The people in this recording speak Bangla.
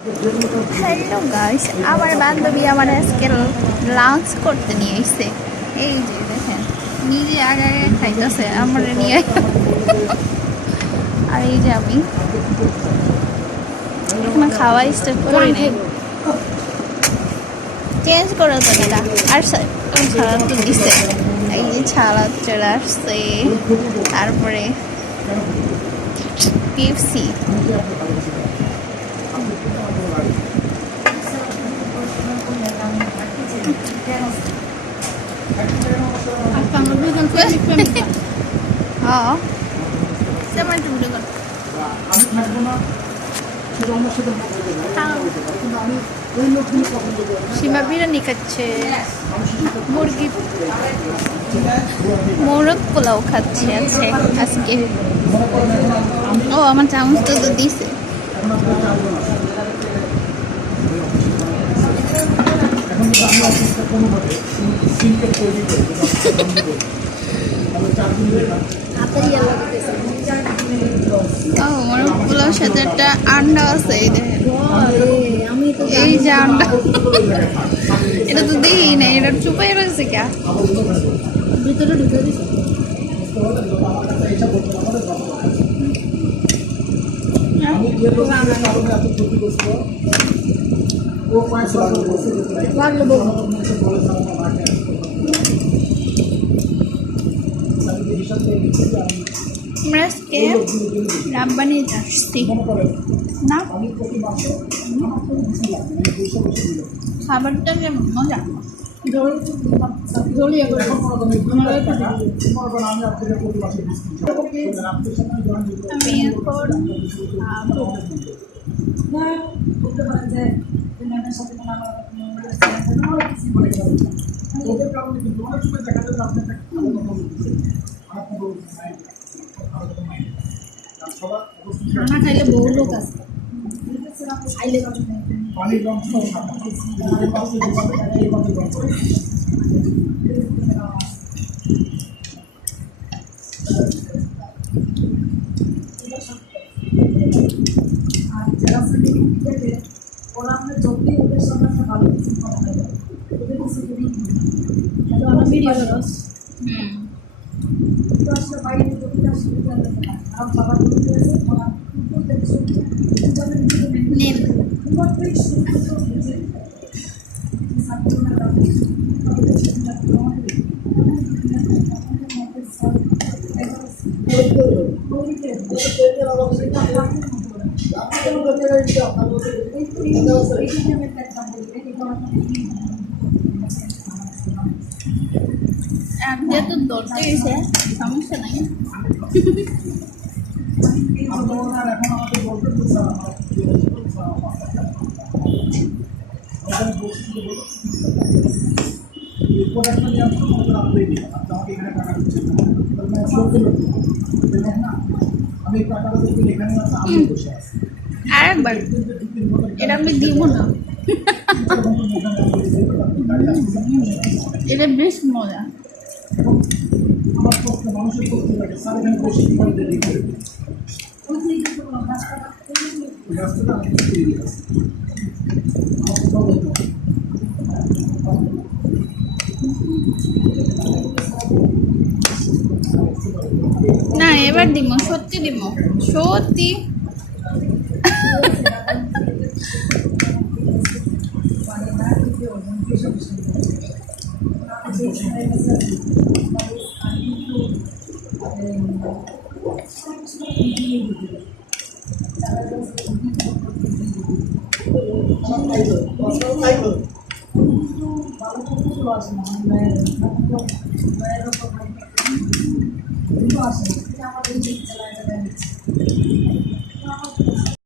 হ্যালো গাইস, আমার বান্ধবী আমার আজকে লাঞ্চ করতে নিয়ে এসেছে। এই যে দেখেন, নিজে আগে আগে খাইতেছে, আমার নিয়ে। আর এই যে আমি এখন খাওয়া স্টার্ট করি নাই, চেঞ্জ করে তো এটা। আর সালাদ তো দিচ্ছে, এই যে সালাদ চলে আসছে, তারপরে পেপসি। সীমা বিরিয়ানি খাচ্ছে, মুরগি মোরগ পোলাও খাচ্ছে আছে আজকে। ও আমার চামচ তো দিছে। মোরগ পোলাওর সাথে একটা আন্ডা আছে, এই দেখেন, এই যে আন্ডা। এটা তো দিই না, এটা চুপাই রয়েছে কে ভিতরে ঢুকে দিছে। আমরা আজকে রাব্বানি আসছি না, খাবারটা যেমন মজা। আমি এখন খানা খাইলে বহু লোক আছে, যেহেতু ধরতে গেছে সমস্যা নাই। আরেকবার এটা আমি দিব না, এটা বেশ মজা। না এবার দিব, সত্যি দিব, সত্যি। ভালো